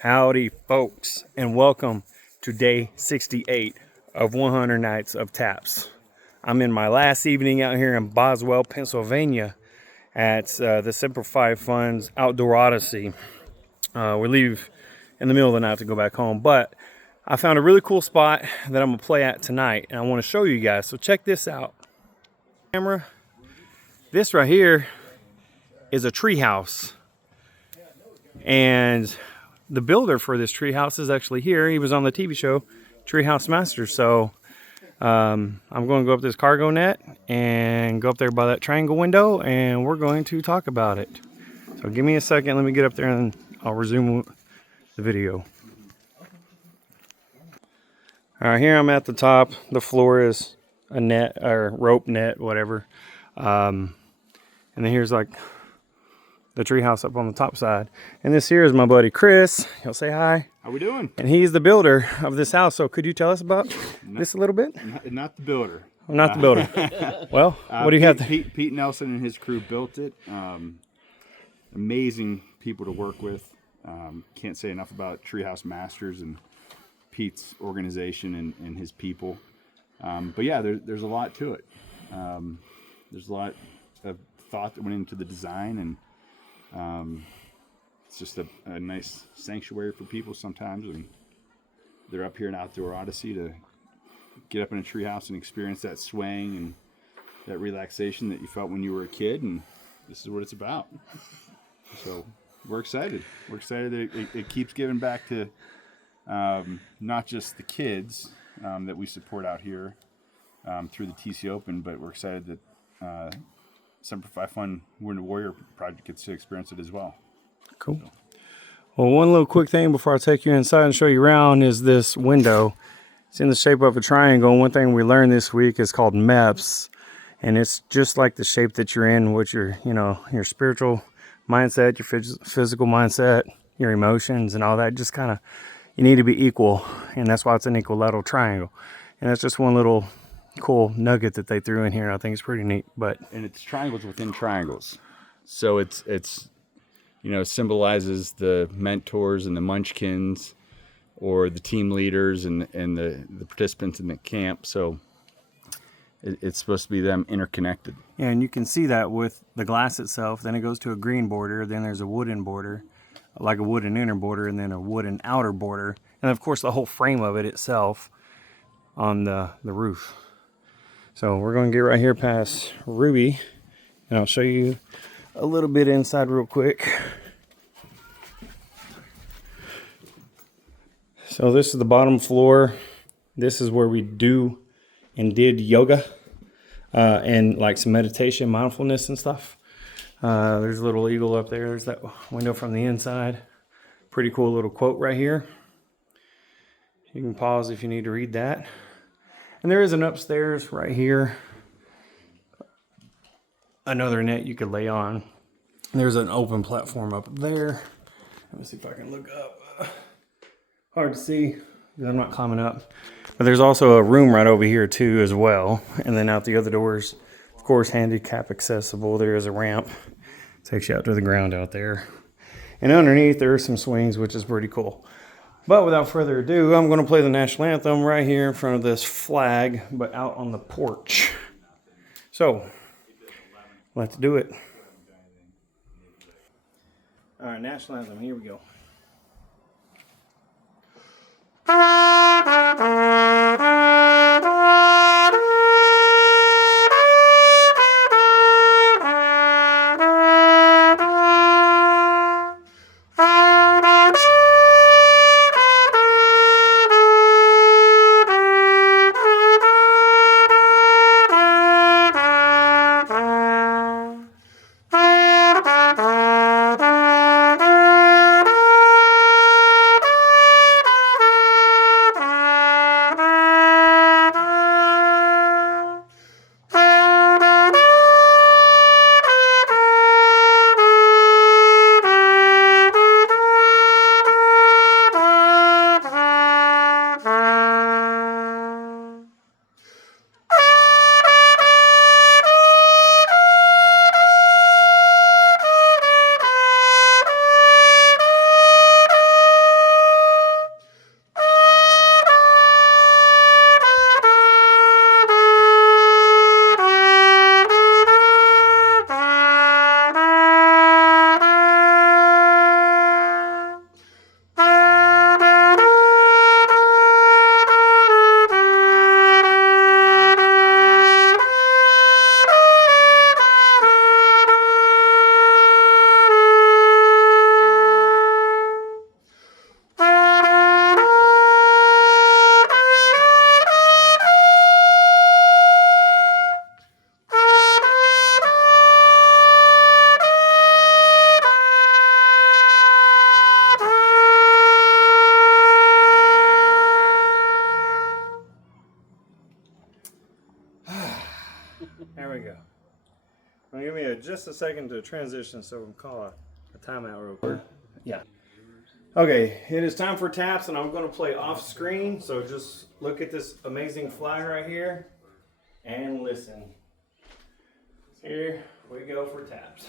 Howdy, folks, and welcome to day 68 of 100 Nights of Taps. I'm in my last evening out here in Boswell, Pennsylvania at the Simplify Funds Outdoor Odyssey. We leave in the middle of the night to go back home, but I found a really cool spot that I'm going to play at tonight, and I want to show you guys. So check this out. Camera. This right here is a treehouse, and the builder for this treehouse is actually here. He was on the TV show Treehouse Master. So I'm going to go up this cargo net and go up there by that triangle window, and we're going to talk about it. So give me a second. Let me get up there and I'll resume the video. All right, here I'm at the top. The floor is a net or rope net, whatever. And then here's like the treehouse up on the top side. And this here is my buddy Chris. He'll say hi. How we doing? And he's the builder of this house. So could you tell us about this a little bit? Not the builder. I'm not the builder. Well, what do you have? Pete Nelson and his crew built it. Amazing people to work with. Can't say enough about Treehouse Masters and Pete's organization and his people. But yeah, there's a lot to it. There's a lot of thought that went into the design, and it's just a nice sanctuary for people sometimes when they're up here in Outdoor Odyssey to get up in a treehouse and experience that swaying and that relaxation that you felt when you were a kid, and this is what it's about. So we're excited. We're excited that it keeps giving back to not just the kids that we support out here through the TC Open, but we're excited that Simplify Fun Wounded Warrior Project gets to experience it as well. Cool. Well, one little quick thing before I take you inside and show you around is this window. It's in the shape of a triangle. And one thing we learned this week is called MEPS, and it's just like the shape that you're in, which your spiritual mindset, your physical mindset, your emotions, and all that. Just kind of, you need to be equal, and that's why it's an equilateral triangle. And that's just one little cool nugget that they threw in here. I think it's pretty neat. And it's triangles within triangles, so it's symbolizes the mentors and the munchkins, or the team leaders and the participants in the camp. So it's supposed to be them interconnected. Yeah, and you can see that with the glass itself. Then it goes to a green border. Then there's a wooden border, like a wooden inner border, and then a wooden outer border, and of course the whole frame of it itself on the roof. So we're going to get right here past Ruby, and I'll show you a little bit inside real quick. So this is the bottom floor. This is where we do and did yoga and like some meditation, mindfulness and stuff. There's a little eagle up there. There's that window from the inside. Pretty cool little quote right here. You can pause if you need to read that. And there is an upstairs right here. Another net you could lay on. There's an open platform up there. Let me see if I can look up. Hard to see because I'm not climbing up. But there's also a room right over here too as well. And then out the other doors, of course, handicap accessible. There is a ramp. Takes you out to the ground out there. And underneath there are some swings, which is pretty cool. But without further ado, I'm going to play the national anthem right here in front of this flag, but out on the porch. So, let's do it. All right, national anthem, here we go. just a second to transition, so we'll call a timeout real quick. Yeah. Okay, it is time for taps, and I'm going to play off screen. So just look at this amazing flag right here and listen. Here we go for taps.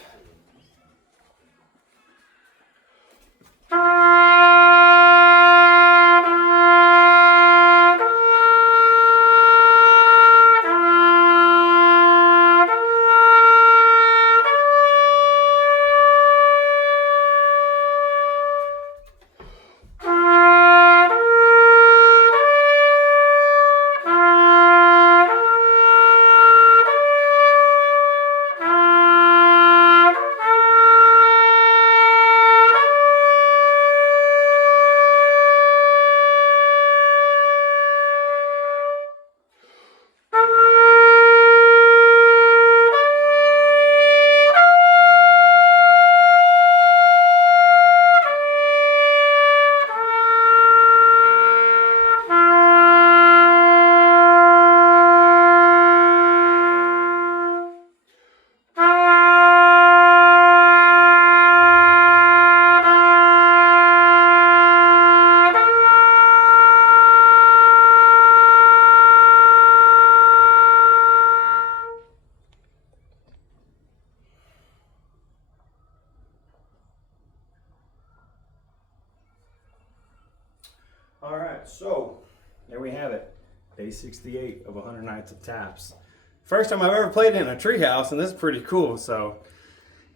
All right, so there we have it. Day 68 of 100 Nights of Taps. First time I've ever played in a treehouse, and this is pretty cool. So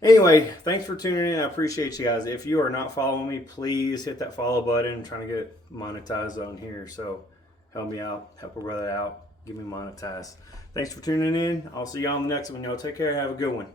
anyway, thanks for tuning in. I appreciate you guys. If you are not following me, please hit that follow button. I'm trying to get monetized on here. So help me out, help a brother out, get me monetized. Thanks for tuning in. I'll see you on the next one. Y'all take care. Have a good one.